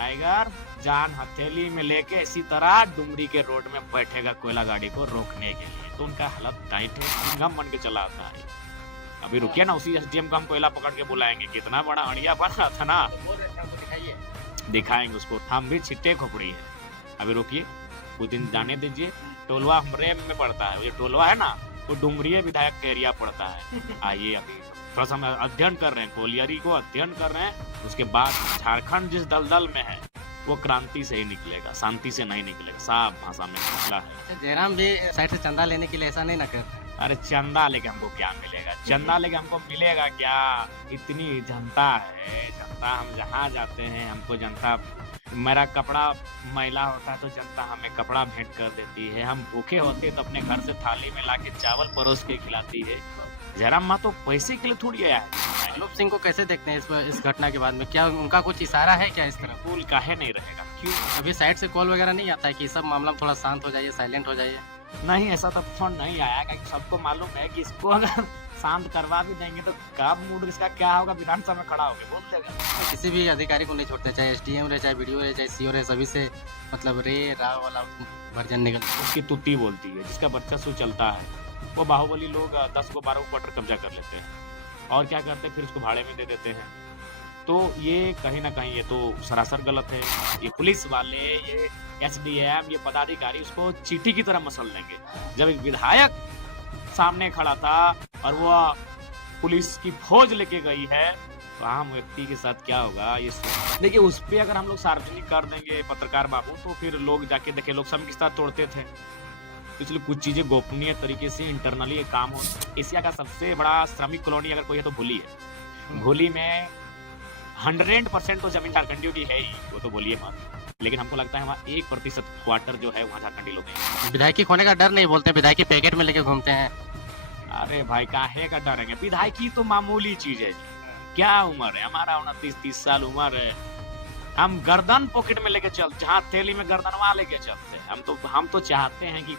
Tiger जान हथेली में लेके इसी तरह डुमरी के रोड में बैठेगा कोयला गाड़ी को रोकने के लिए। तो उनका हालत टाइट है, गम बन के चला आता है। अभी रुकिए ना, उसी एसडीएम को हम कोयला पकड़ के बुलाएंगे। कितना बड़ा अड़िया बना था ना, दिखाएंगे उसको। हम भी छिट्टे खोपड़ी है। अभी रुकिए, कुछ दिन जाने दीजिए। टोलवा हमरे में पड़ता है, ये टोलवा है ना, वो डुमरिया विधायक का एरिया पड़ता है। आइए, अभी थोड़ा सा हम अध्ययन कर रहे हैं, कोलियरी को अध्ययन कर रहे हैं। उसके बाद झारखंड जिस दलदल में है वो क्रांति से ही निकलेगा, शांति से नहीं निकलेगा। साफ भाषा में निकला है। जयराम भी साइड से चंदा लेने के लिए ऐसा नहीं ना करते। अरे चंदा लेके हमको क्या मिलेगा? चंदा लेके हमको मिलेगा क्या? इतनी जनता है, जनता, हम जहाँ जाते हैं हमको जनता, मेरा कपड़ा मैला होता है तो जनता हमें कपड़ा भेंट कर देती है। हम भूखे होते तो अपने घर से थाली में लाके चावल परोस के खिलाती है। जयराम माँ तो पैसे के लिए थोड़ी आया है। आलोक सिंह को कैसे देखते हैं इस घटना के बाद में? क्या उनका कुछ इशारा है क्या इस तरफ? कूल काहे नहीं रहेगा? क्यों? अभी साइड से कॉल वगैरह नहीं आता है कि सब मामला थोड़ा शांत हो जाइए, साइलेंट हो जाइए? नहीं, ऐसा तो फोन नहीं आया, क्योंकि सबको मालूम है कि इसको अगर शांत करवा भी देंगे तो कब मूड इसका क्या होगा, विधानसभा में खड़ा होकर बोल देगा। किसी भी अधिकारी को नहीं छोड़ते, चाहे एसडीएम रहे, चाहे बीडीओ रहे, चाहे सीओ रहे, सभी से मतलब रे रा वाला वर्जन निकल। उसकी तुत्ती बोलती है, जिसका वर्चस्व चलता है। वो बाहुबली लोग 10 को 12 क्वार्टर कब्जा कर लेते हैं और क्या करते हैं, फिर उसको भाड़े में दे देते हैं। तो ये कहीं ना कहीं ये तो सरासर गलत है। ये पुलिस वाले, ये एसडीएम, ये पदाधिकारी उसको चींटी की तरह मसल लेंगे। जब एक विधायक सामने खड़ा था और वो पुलिस की फौज लेके गई है तो आम व्यक्ति के साथ क्या होगा ये देखिए। उस पे अगर हम लोग सार्वजनिक कर देंगे पत्रकार बाबू, तो फिर लोग जाके देखे, लोग सब किस तरह तोड़ते थे। इसलिए कुछ चीजें गोपनीय तरीके से इंटरनली ये काम हो। एशिया का सबसे बड़ा श्रमिक कॉलोनी अगर कोई है तो भूली है। भूली में 100% तो जमीन झारखंडियों की है ही, वो तो बोलिए मत। लेकिन हमको लगता है वहाँ 1% क्वार्टर जो है वहाँ झारखंडी लोग हैं। विधायकी खोने का डर नहीं बोलते, विधायकी पैकेट में लेके घूमते हैं। अरे भाई काहे का डरेंगे? विधायकी तो मामूली चीज है जी। क्या उम्र है हमारा? 29-30 साल उम्र है। हम गर्दन पॉकेट में लेके चल, जहाँ थैली में गर्दनवा लेके चलते हैं। हम तो चाहते हैं कि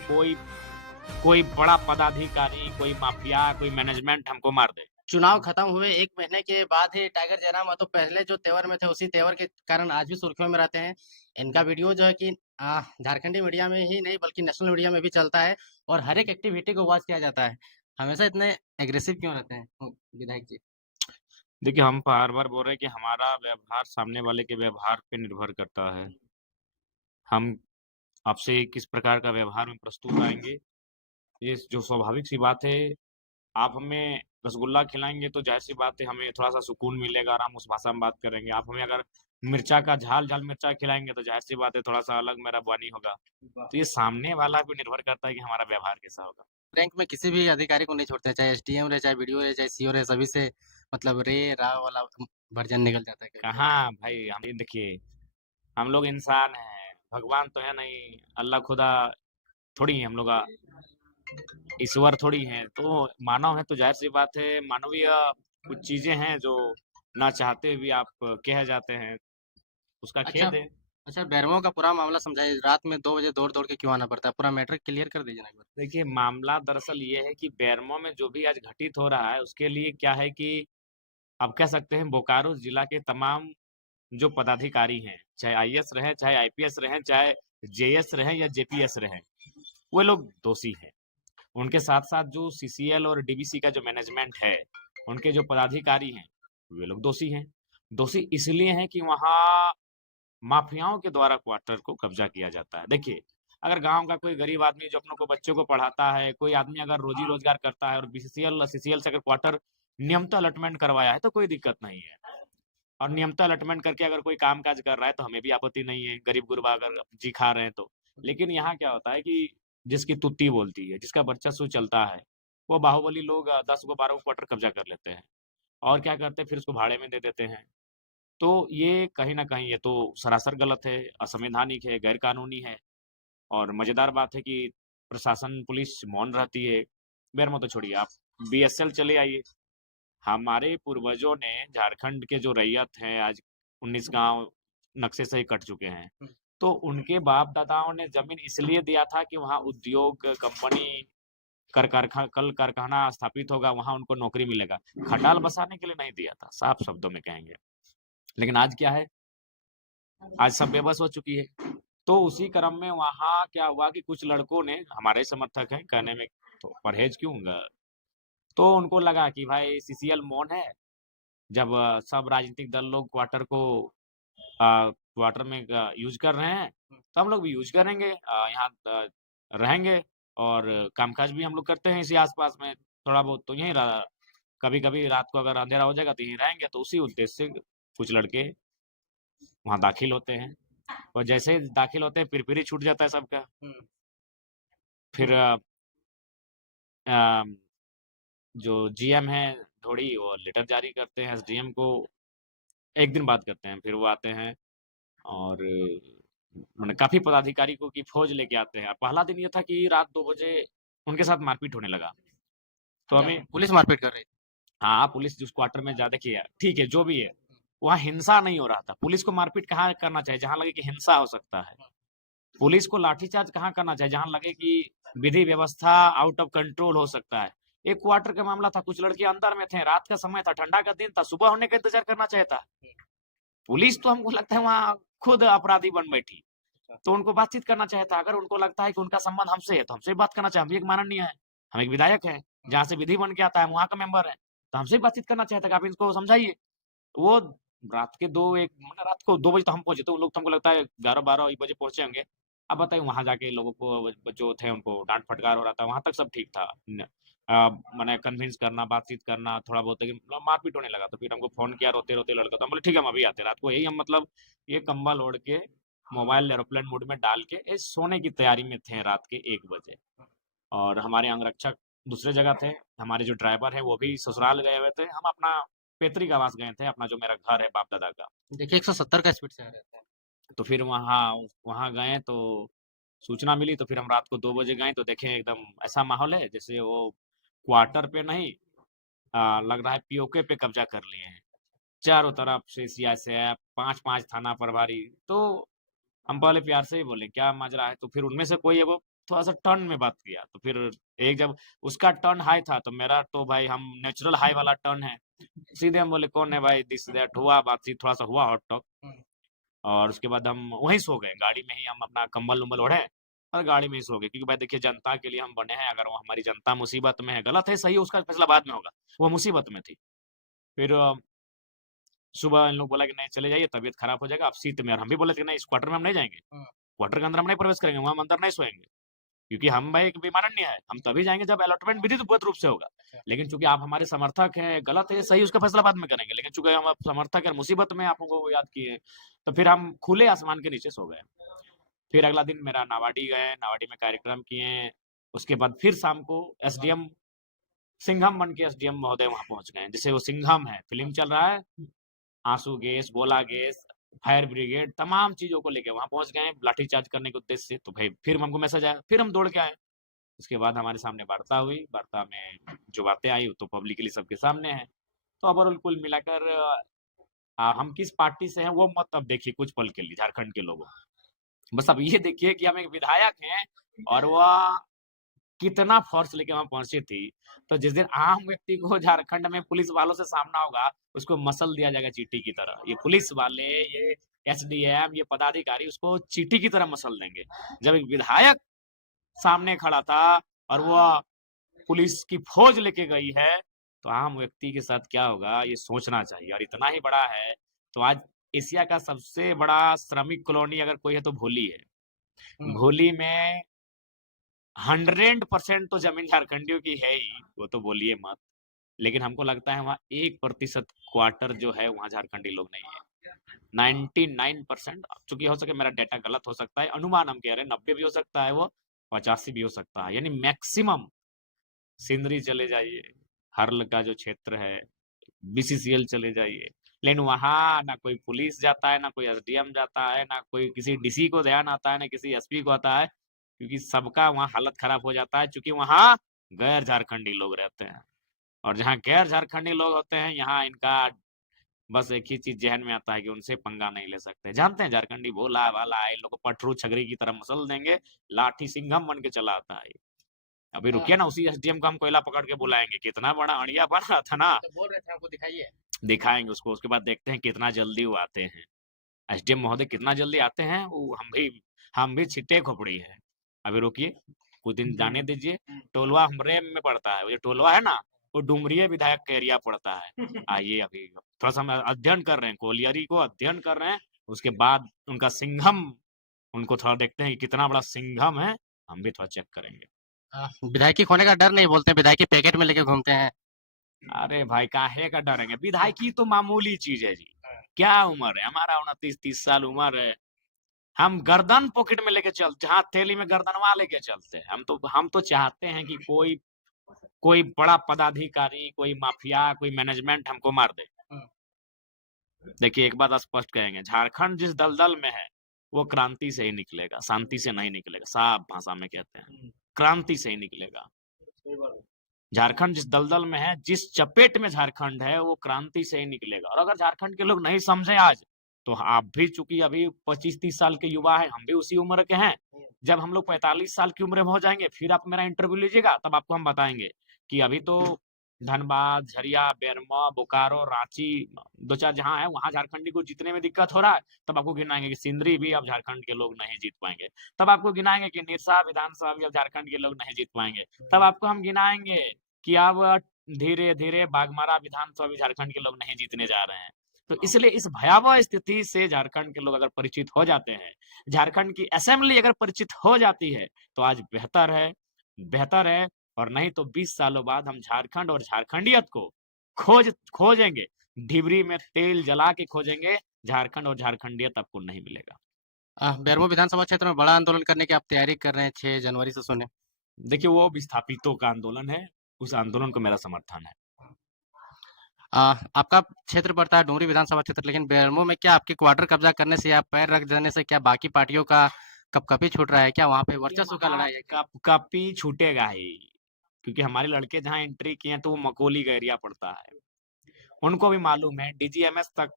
कोई बड़ा पदाधिकारी, कोई माफिया, कोई मैनेजमेंट हमको मार दे। चुनाव खत्म हुए 1 महीने के बाद ही टाइगर जयराम तो पहले जो तेवर में थे उसी तेवर के कारण आज भी सुर्खियों में रहते हैं। इनका वीडियो जो है कि झारखंडी मीडिया में ही नहीं बल्कि नेशनल मीडिया में भी चलता है और हर एक एक्टिविटी को वॉच किया जाता है। हमेशा इतने एग्रेसिव क्यों रहते हैं विधायक जी? देखिए, हम बार बार बोल रहे हैं कि हमारा व्यवहार सामने वाले के व्यवहार पे निर्भर करता है। हम आपसे किस प्रकार का व्यवहार में प्रस्तुत आएंगे, ये जो स्वाभाविक सी बात है। आप हमें रसगुल्ला खिलाएंगे तो जाहिर सी बात है हमें थोड़ा सा सुकून मिलेगा और हम उस भाषा में बात करेंगे। आप हमें अगर मिर्चा का झाल झाल मिर्चा खिलाएंगे तो जाहिर सी बात है थोड़ा सा अलग मेरा बानी होगा। तो ये सामने वाला पे निर्भर करता है कि हमारा व्यवहार कैसा होगा। रैंक में किसी भी अधिकारी को नहीं छोड़ते, चाहे एसडीएम रहे, चाहे बीडीओ रहे, चाहे सीओ रहे, सभी से मतलब रे रा वाला वर्जन निकल जाता है कभी। कहाँ भाई, हम ये देखिए, हम लोग इंसान हैं, भगवान तो है नहीं, अल्लाह खुदा थोड़ी है हम लोग, ईश्वर थोड़ी हैं। तो मानव है तो जाहिर सी बात है मानवीय कुछ चीजें हैं जो ना चाहते हुए आप कह जाते हैं, उसका अच्छा खेद है। अच्छा, बैरवों का पूरा मामला समझाइए। रात में 2 बजे दौड़ दौड़ के क्यों आना पड़ता है? पूरा मैटर क्लियर कर दीजिए ना एक बार। देखिए, मामला दरअसल ये है कि बेरमो में जो भी आज घटित हो रहा है उसके लिए क्या है कि आप कह सकते हैं बोकारो जिला के तमाम जो पदाधिकारी हैं, चाहे आईएएस रहे, चाहे आईपीएस रहे, चाहे जेएस रहे या जेपीएस रहे, वो लोग दोषी हैं। उनके साथ साथ जो सीसीएल और डीवीसी का जो मैनेजमेंट है, उनके जो पदाधिकारी हैं, वे लोग दोषी हैं। दोषी इसलिए हैं कि वहाँ माफियाओं के द्वारा क्वार्टर को कब्जा किया जाता है। देखिए, अगर गांव का कोई गरीब आदमी जो अपनों को बच्चों को पढ़ाता है, कोई आदमी अगर रोजी रोजगार करता है और बीसीसीएल सीसीएल से अगर क्वार्टर नियमित अलॉटमेंट करवाया है तो कोई दिक्कत नहीं है। और नियमित अलॉटमेंट करके अगर कोई काम काज कर रहा है तो हमें भी आपत्ति नहीं है, गरीब गुरबा अगर जी खा रहे हैं तो। लेकिन यहाँ क्या होता है कि जिसकी तुत्ती बोलती है, जिसका वर्चस्व चलता है, वो बाहुबली लोग 10 को 12 को क्वार्टर कब्जा कर लेते हैं और क्या करते हैं, फिर उसको भाड़े में दे देते हैं। तो ये कहीं न कहीं ये तो सरासर गलत है, असंवैधानिक है, गैर कानूनी है। और मज़ेदार बात है कि प्रशासन, पुलिस मौन रहती है। बेरमो तो छोड़िए, आप बीएसएल चले आइए। हमारे पूर्वजों ने झारखंड के जो रैयत हैं आज 19 गाँव नक्शे से ही कट चुके हैं। तो उनके बाप-दादाओं ने ज़मीन इसलिए दिया था कि वहाँ उद्योग, कंपनी, कल कारखाना स्थापित होगा, वहाँ उनको नौकरी मिलेगा। खटाल बसाने के लिए नहीं दिया था, साफ शब्दों में कहेंगे। लेकिन आज क्या है? आज सब बेबस हो चुकी है। तो उसी क्रम में वहाँ क्या हुआ कि कुछ लड़कों ने, हमारे समर्थक हैं, कहने में तो परहेज क्यों, तो उनको लगा कि भाई सीसीएल मौन है, जब सब राजनीतिक दल लोग क्वार्टर को क्वार्टर में यूज कर रहे हैं, तो हम लोग भी यूज करेंगे, यहाँ रहेंगे, और कामकाज भी हम लोग करते हैं इसी आसपास में, थोड़ा बहुत तो यहीं कभी कभी रात को अगर अंधेरा हो जाएगा तो यहीं रहेंगे। तो उसी उद्देश्य से कुछ लड़के वहाँ दाखिल होते हैं, और जैसे ही दाखिल होते हैं फिर ही छूट जाता है सबका। फिर अ, जो जीएम है थोड़ी, वो लेटर जारी करते हैं एसडीएम को, एक दिन बाद करते हैं, फिर वो आते हैं और मैंने काफी पदाधिकारी को की फौज लेके आते हैं। पहला दिन ये था कि रात 2 बजे उनके साथ मारपीट होने लगा। तो अच्छा, हमें, पुलिस मारपीट कर रही थी। हाँ पुलिस जिस क्वार्टर में ज्यादा किया, ठीक है जो भी है, वहाँ हिंसा नहीं हो रहा था। पुलिस को मारपीट कहाँ करना चाहिए, जहाँ लगे कि हिंसा हो सकता है। पुलिस को लाठीचार्ज कहाँ करना चाहिए, जहाँ लगे कि विधि व्यवस्था आउट ऑफ कंट्रोल हो सकता है। एक क्वार्टर का मामला था, कुछ लड़के अंदर में थे, रात का समय था, ठंडा का दिन था, सुबह होने का इंतजार करना चाहिए था। पुलिस तो हमको लगता है वहाँ खुद अपराधी बन बैठी, तो उनको बातचीत करना चाहिए था। अगर उनको लगता है कि उनका संबंध हमसे है तो हमसे बात करना चाहिए। हम भी एक माननीय है, हम एक विधायक है, जहाँ से विधि बन के आता है, वहाँ का मेंबर है, तो हमसे भी बातचीत करना चाहिए था कि आप इनको समझाइए। वो रात के 2 1 मतलब रात को 2 बजे तो हम पहुँचे, तो उन लोग तो हमको लगता है 11-12 1 बजे पहुँचे होंगे। अब बताइए वहाँ जाके लोगों को जो थे उनको डाँट फटकार हो रहा था, वहाँ तक सब ठीक था। माने कन्विंस करना, बातचीत करना थोड़ा बहुत, लेकिन मतलब मारपीट होने लगा। तो फिर हमको फ़ोन किया रोते-रोते लड़का, तो हम बोले ठीक है हम अभी आते हैं। रात को यही हम मतलब ये कंबल ओढ़ के, मोबाइल एरोप्लेन मोड में डाल के सोने की तैयारी में थे रात के 1 बजे। और हमारे अंगरक्षक दूसरे जगह थे, हमारे जो ड्राइवर हैं वो भी ससुराल गए हुए थे, हम अपना पैतृक आवास गए थे, अपना जो मेरा घर है बाप दादा का। देखिए 170 का स्पीड से आ रहे थे। तो फिर वहाँ वहाँ गए तो सूचना मिली, तो फिर हम रात को 2 बजे गए तो देखे एकदम ऐसा माहौल है जैसे वो क्वार्टर पे नहीं, लग रहा है पीओके पे कब्जा कर लिए हैं। चारों तरफ से सीआईएसएफ, 5-5 थाना प्रभारी। तो हम पहले प्यार से ही बोले क्या माजरा है, तो फिर उनमें से कोई वो थोड़ा सा टर्न में बात किया। तो फिर एक जब उसका टर्न हाई था, तो मेरा तो भाई हम नेचुरल हाई वाला टर्न है, सीधे हम बोले कौन है भाई, दिस दैट हुआ बातचीत, थोड़ा सा हुआ हॉट टॉक। और उसके बाद हम वहीं सो गए, गाड़ी में ही हम अपना कंबल उम्बल ओढ़े और गाड़ी में ही सो गए, क्योंकि भाई देखिए जनता के लिए हम बने हैं, अगर वो हमारी जनता मुसीबत में है, गलत है सही है उसका फैसला बाद में होगा, वो मुसीबत में थी। फिर सुबह इन लोग बोला कि नहीं चले जाइए, तबीयत खराब हो जाएगा, आप सीट में। और हम भी बोले थे कि नहीं इस क्वार्टर में हम नहीं जाएंगे, क्वार्टर के अंदर हम नहीं प्रवेश करेंगे, वहां हम अंदर नहीं सोएंगे, क्योंकि हम भाई एक विमानन्य है, हम तभी जाएंगे जब अलॉटमेंट विधिवत रूप से होगा। लेकिन चूंकि आप हमारे समर्थक हैं, गलत है सही उसका फैसला बाद में करेंगे, लेकिन चूंकि हम आप समर्थक है, मुसीबत में आप हमको याद किए, तो फिर हम खुले आसमान के नीचे सो गए। फिर अगला दिन मेरा नावाडी गए, नावाडी में कार्यक्रम किए। उसके बाद फिर शाम को एसडीएम सिंघम बन के एसडीएम महोदय वहां पहुंच गए, जैसे वो सिंघम है, फिल्म चल रहा है, आंसू गैस, गोला गैस, फायर ब्रिगेड, तमाम चीजों को लेके वहां पहुंच गए लाठीचार्ज करने के उद्देश्य से। तो भाई फिर हमको मैसेज आया, फिर हम दौड़ के आए। उसके बाद हमारे सामने वार्ता हुई, वार्ता में जो बातें आई वो तो पब्लिकली सबके सामने है। तो ओवरऑल कुल मिलाकर हम किस पार्टी से हैं वो मत अब देखिए कुछ पल के लिए झारखंड के लोगों, बस अब ये देखिए कि हम एक विधायक हैं, और वह कितना फोर्स लेके वहां पहुंची थी। तो जिस दिन आम व्यक्ति को झारखंड में पुलिस वालों से सामना होगा, उसको मसल दिया जाएगा चींटी की तरह। ये पुलिस वाले, ये एसडीएम, ये पदाधिकारी उसको चींटी की तरह मसल देंगे। जब एक विधायक सामने खड़ा था और वो पुलिस की फौज लेके गई है, तो आम व्यक्ति के साथ क्या होगा ये सोचना चाहिए। और इतना ही बड़ा है, तो आज एशिया का सबसे बड़ा श्रमिक कॉलोनी अगर कोई है तो भोली है। भोली में 100% तो जमीन झारखंडियों की है ही, वो तो बोलिए मत। लेकिन हमको लगता है वहाँ 1% क्वार्टर जो है वहाँ झारखंडी लोग नहीं है। 99%, चूंकि हो सके मेरा डेटा गलत हो सकता है, अनुमान हम कह रहे हैं 90 भी हो सकता है, वो 85 भी हो सकता है, यानी मैक्सिमम सिंदरी चले जाइए, हर्ल का जो क्षेत्र है, बीसीसीएल चले जाइए, लेकिन वहां ना कोई पुलिस जाता है, ना कोई एसडीएम जाता है, ना कोई किसी डीसी को ध्यान आता है, ना किसी एसपी को आता है, क्योंकि सबका वहाँ हालत खराब हो जाता है, क्योंकि वहाँ गैर झारखंडी लोग रहते हैं। और जहाँ गैर झारखंडी लोग होते हैं, यहाँ इनका बस एक ही चीज जहन में आता है कि उनसे पंगा नहीं ले सकते। जानते हैं झारखंडी भोला भाला है, इन लोग को पटरू छगरी की तरह मसल देंगे, लाठी सिंघम बन के चला आता है। अभी रुकिए ना, उसी एसडीएम को हम कोयला पकड़ के बुलाएंगे, कितना बड़ा अड़िया बन रहा था ना, तो बोल रहे थे हमको दिखाइए। दिखाएंगे उसको, उसके बाद देखते हैं कितना जल्दी वो आते हैं। एसडीएम महोदय कितना जल्दी आते हैं, वो हम भी छिट्टे खोपड़ी है। अभी रुकिए, कुछ दिन जाने दीजिए। टोलवा हमरे में पड़ता है, वो जो टोलवा है ना, वो डुमरिया विधायक का एरिया पड़ता है। आइए, अभी थोड़ा सा हम अध्ययन कर रहे हैं, कोलियरी को अध्ययन कर रहे हैं, उसके बाद उनका सिंघम, उनको थोड़ा देखते हैं कि कितना बड़ा सिंघम है, हम भी थोड़ा चेक करेंगे। विधायकी खोने का डर नहीं, बोलते हैं विधायकी पैकेट में लेके घूमते हैं। अरे भाई, काहे का डरेंगे, विधायकी तो मामूली चीज है जी। क्या उम्र है हमारा, 29-30 साल उम्र है। हम गर्दन पॉकेट में लेके चलते, हाथ थैली में गर्दनवा लेके चलते हैं। हम तो चाहते हैं कि कोई कोई बड़ा पदाधिकारी, कोई माफिया, कोई मैनेजमेंट हमको मार दे। देखिए, एक बात स्पष्ट कहेंगे, झारखंड जिस दलदल में है, वो क्रांति से ही निकलेगा, शांति से नहीं निकलेगा। साफ भाषा में कहते हैं, क्रांति से ही निकलेगा। झारखंड जिस दलदल में है, जिस चपेट में झारखंड है, वो क्रांति से ही निकलेगा। और अगर झारखंड के लोग नहीं समझे आज, तो आप भी चूंकि अभी 25-30 साल के युवा है, हम भी उसी उम्र के हैं। जब हम लोग 45 साल की उम्र में हो जाएंगे, फिर आप मेरा इंटरव्यू लीजिएगा, तब आपको हम बताएंगे कि अभी तो धनबाद, झरिया, बेरमो, बोकारो, रांची, दो चार जहां है, वहां झारखंडी को जीतने में दिक्कत हो रहा है। तब आपको गिनाएंगे कि सिंदरी भी अब झारखंड के लोग नहीं जीत पाएंगे। तब आपको गिनाएंगे कि निरसा विधानसभा भी अब झारखंड के लोग नहीं जीत पाएंगे। तब आपको हम गिनाएंगे कि अब धीरे धीरे बाघमारा विधानसभा भी झारखंड के लोग नहीं जीतने जा रहे हैं। तो इसलिए इस भयावह स्थिति से झारखंड के लोग अगर परिचित हो जाते हैं, झारखंड की असेंबली अगर परिचित हो जाती है, तो आज बेहतर है। और नहीं तो 20 सालों बाद हम झारखंड और झारखंडियत को खोजेंगे, ढिबरी में तेल जला के खोजेंगे। झारखंड और झारखंडियत आपको नहीं मिलेगा। बेरमो विधानसभा क्षेत्र में बड़ा आंदोलन करने की आप तैयारी कर रहे हैं, 6 जनवरी से सुने। देखिए, वो विस्थापितों का आंदोलन है, उस आंदोलन को मेरा समर्थन है। आपका क्षेत्र पड़ता है डुमरी विधानसभा क्षेत्र, लेकिन बेरमो में क्या आपके क्वार्टर कब्जा करने से या पैर रख देने से क्या बाकी पार्टियों का कपकपी छूट रहा है? क्या वहाँ पे वर्चस्व का लड़ाई है क्या? कपी छूटेगा ही, क्योंकि हमारे लड़के जहाँ एंट्री किए हैं, तो वो मकोली का एरिया पड़ता है। उनको भी मालूम है, डीजीएमएस तक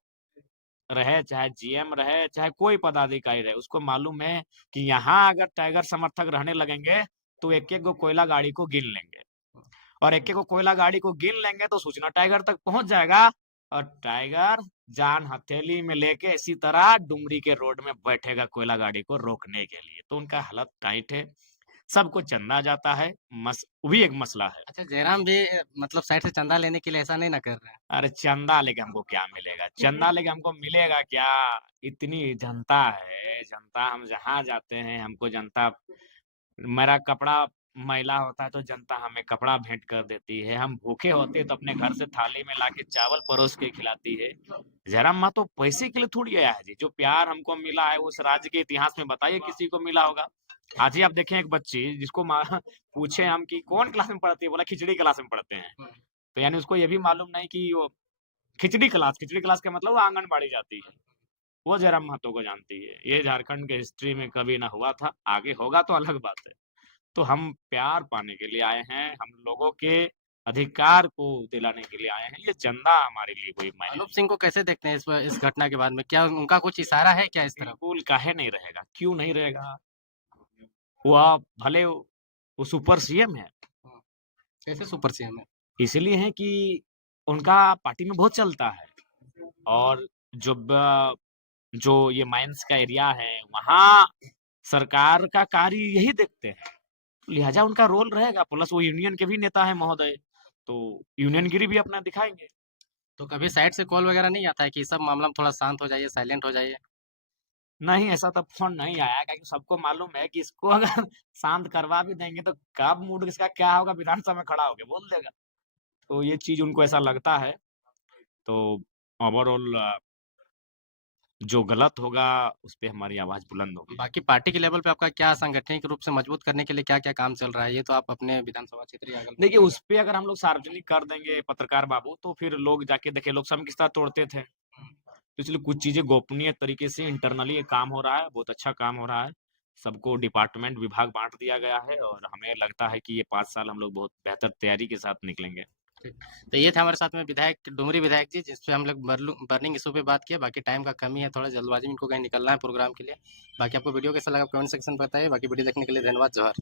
रहे, चाहे जीएम रहे, चाहे कोई पदाधिकारी रहे, उसको मालूम है कि यहाँ अगर टाइगर समर्थक रहने लगेंगे, तो एक एक गो कोयला गाड़ी को गिन लेंगे, और एक एक को कोयला गाड़ी को गिन लेंगे तो सूचना टाइगर तक पहुंच जाएगा, और टाइगर जान हथेली में लेके इसी तरह डुमरी के रोड में बैठेगा कोयला गाड़ी को रोकने के लिए। तो उनका हालत टाइट है, सबको चंदा जाता है, वो भी एक मसला है। अच्छा, जयराम भी मतलब साइड से चंदा लेने के लिए ऐसा नहीं ना कर रहे हैं? अरे चंदा लेके हमको क्या मिलेगा, चंदा लेके हमको मिलेगा क्या? इतनी जनता है, जनता, हम जहाँ जाते हैं हमको जनता, मेरा कपड़ा मैला होता है तो जनता हमें कपड़ा भेंट कर देती है, हम भूखे होते हैं तो अपने घर से थाली में लाके चावल परोस के खिलाती है। जयराम माँ तो पैसे के लिए थोड़ी आया है जी, जो प्यार हमको मिला है उस राज्य के इतिहास में बताइए किसी को मिला होगा? आज ही आप देखें एक बच्ची जिसको पूछे हम कि कौन क्लास में पढ़ती है, बोला खिचड़ी क्लास में पढ़ते हैं। तो यानी उसको ये भी मालूम नहीं कि वो खिचड़ी क्लास का मतलब वो आंगनबाड़ी जाती है। वो जयराम महतो को जानती है। ये झारखंड के हिस्ट्री में कभी ना हुआ था, आगे होगा तो अलग बात है। तो हम प्यार पाने के लिए आए हैं, हम लोगों के अधिकार को दिलाने के लिए आए हैं। ये चंदा हमारे लिए कोई मायने अनूप नहीं। सिंह को कैसे देखते हैं इस घटना के बाद में? क्या उनका कुछ इशारा है क्या इस तरफ? बिल्कुल, काहे नहीं रहेगा, क्यों नहीं रहेगा? वो भले वो सुपर सीएम है, कैसे सुपर सीएम है? इसलिए है कि उनका पार्टी में बहुत चलता है, और जो जो ये माइंस का एरिया है, वहाँ सरकार का कार्य यही देखते हैं, लिहाजा उनका रोल रहेगा। प्लस वो यूनियन के भी नेता है महोदय, तो यूनियनगिरी भी अपना दिखाएंगे। तो कभी साइड से कॉल वगैरह नहीं आता है कि सब मामला में थोड़ा शांत हो जाइए, साइलेंट हो जाइए? नहीं, ऐसा तो फोन नहीं आया, क्योंकि सबको मालूम है कि इसको अगर शांत करवा भी देंगे तो कब मूड इसका क्या होगा, विधानसभा में खड़ा होके बोल देगा। तो ये चीज उनको ऐसा लगता है। तो ओवरऑल जो गलत होगा उस पे हमारी आवाज बुलंद होगी। बाकी पार्टी के लेवल पे आपका क्या सांगठनिक रूप से मजबूत करने के लिए क्या-क्या काम चल रहा है? ये तो आप अपने विधानसभा क्षेत्र या अगल देखिए, उस पे अगर हम लोग सार्वजनिक कर देंगे पत्रकार बाबू, तो फिर लोग जाके देखे, लोग सब किस तरह तोड़ते थे। तो इसलिए कुछ चीजें गोपनीय तरीके से इंटरनली काम हो रहा है, बहुत अच्छा काम हो रहा है। सबको डिपार्टमेंट विभाग बांट दिया गया है, और हमें लगता है कि ये 5 साल हम लोग बहुत बेहतर तैयारी के साथ निकलेंगे। तो ये थे हमारे साथ में विधायक डुमरी विधायक जी, जिस पे हम लोग बर्निंग इशू पे बात किए। बाकी टाइम का कमी है, थोड़ा जल्दबाजी में इनको कहीं निकलना है प्रोग्राम के लिए। बाकी आपको वीडियो कैसा लगा कमेंट सेक्शन में बताइए। बाकी वीडियो देखने के लिए धन्यवाद। जोहार।